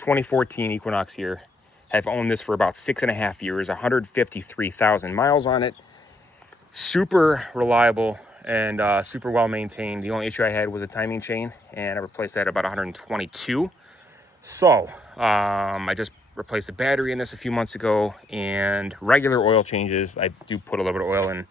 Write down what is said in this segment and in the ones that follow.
2014 Equinox here. I've owned this for about 6.5 years, 153,000 miles on it. Super reliable and super well maintained. The only issue I had was a timing chain, and I replaced that at about 122. So I just replaced the battery in this a few months ago, and regular oil changes. I do put a little bit of oil in,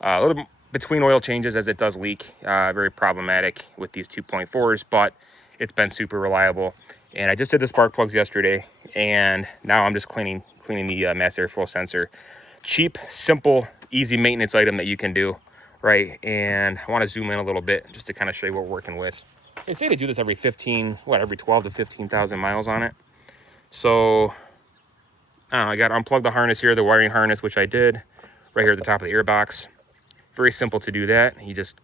a little bit between oil changes as it does leak. Very problematic with these 2.4s, but it's been super reliable. And I just did the spark plugs yesterday, and now I'm just cleaning the mass airflow sensor. Cheap, simple, easy maintenance item that you can do, right? And I want to zoom in a little bit just to kind of show you what we're working with. They say to do this every 12 to 15,000 miles on it. So I got to unplug the harness here, the wiring harness, which I did right here at the top of the earbox. Very simple to do that. You just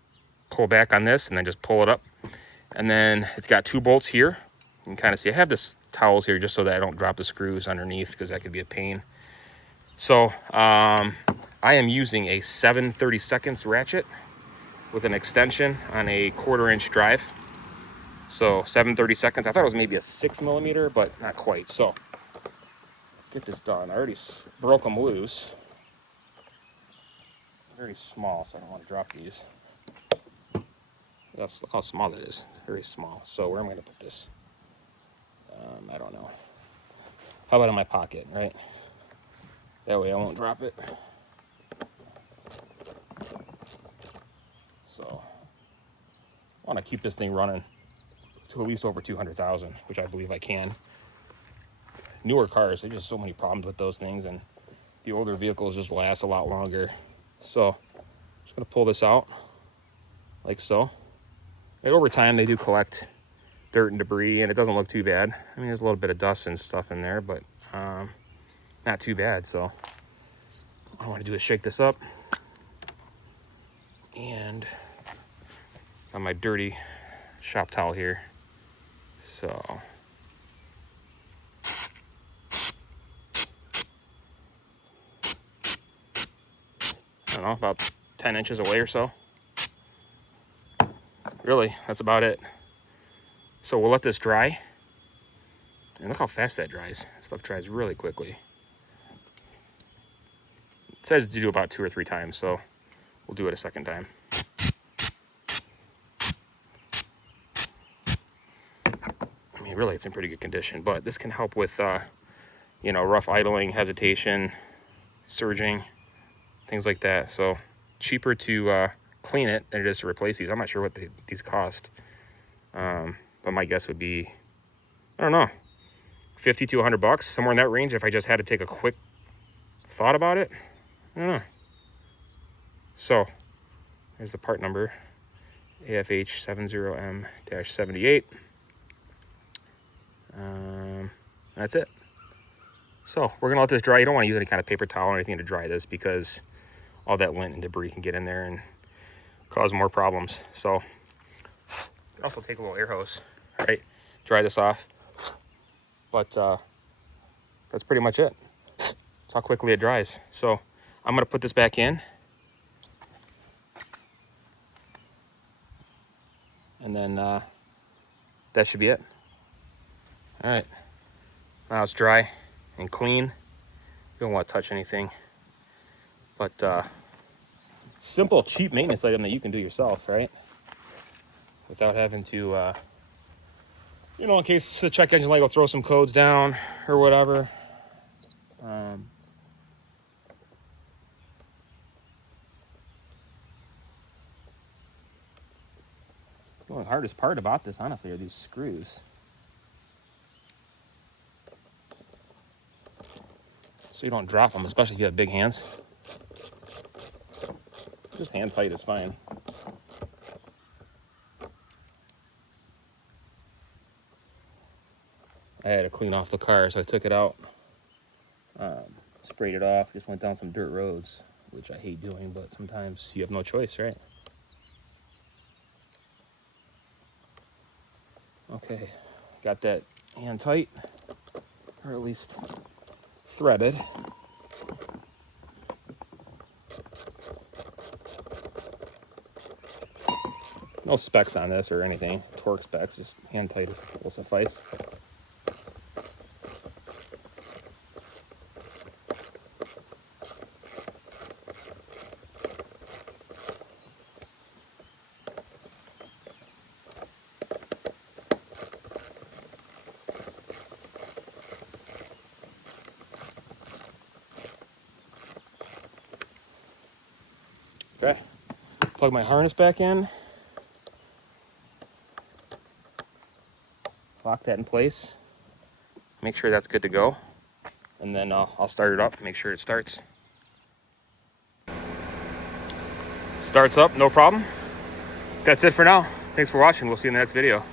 pull back on this and then just pull it up. And then it's got 2 bolts here. You can kind of see I have this towels here just so that I don't drop the screws underneath, because that could be a pain. So I am using a 7/32 ratchet with an extension on a 1/4 inch drive. So 7/32. I thought it was maybe a 6mm, but not quite. So let's get this done. I already broke them loose. Very small, so I don't want to drop these. Look how small that is. Very small. So where am I going to put this? I don't know. How about in my pocket, right? That way I won't drop it. So I want to keep this thing running to at least over 200,000, which I believe I can. Newer cars, there's just so many problems with those things, and the older vehicles just last a lot longer. So I'm just going to pull this out like so. And over time, they do collect dirt and debris, and it doesn't look too bad. I mean, there's a little bit of dust and stuff in there, but not too bad. So what I want to do is shake this up, and got my dirty shop towel here. So I don't know, about 10 inches away or so. Really, that's about it. So we'll let this dry. And look how fast that dries. Stuff dries really quickly. It says to do about 2 or 3 times, so we'll do it a second time. I mean, really, it's in pretty good condition, but this can help with, rough idling, hesitation, surging, things like that. So cheaper to clean it than it is to replace these. I'm not sure what these cost, but my guess would be, I don't know, 50 to 100 bucks, somewhere in that range. If I just had to take a quick thought about it, I don't know. So there's the part number, AFH 70M-78. That's it. So we're gonna let this dry. You don't want to use any kind of paper towel or anything to dry this, because all that lint and debris can get in there and cause more problems. So you can also take a little air hose, right? Dry this off. But that's pretty much it. That's how quickly it dries. So I'm gonna put this back in, and then that should be it. All right, now it's dry and clean. You don't want to touch anything, but simple, cheap maintenance item that you can do yourself, right? Without having to, in case the check engine light will throw some codes down or whatever. The hardest part about this, honestly, are these screws. So you don't drop them, especially if you have big hands. Just hand tight is fine. I had to clean off the car, so I took it out, sprayed it off, just went down some dirt roads, which I hate doing, but sometimes you have no choice, right? Okay, got that hand tight, or at least threaded. No specs on this or anything, torque specs, just hand tight will suffice. Okay, plug my harness back in. Lock that in place. Make sure that's good to go. And then I'll start it up, make sure it starts. Starts up, no problem. That's it for now. Thanks for watching. We'll see you in the next video.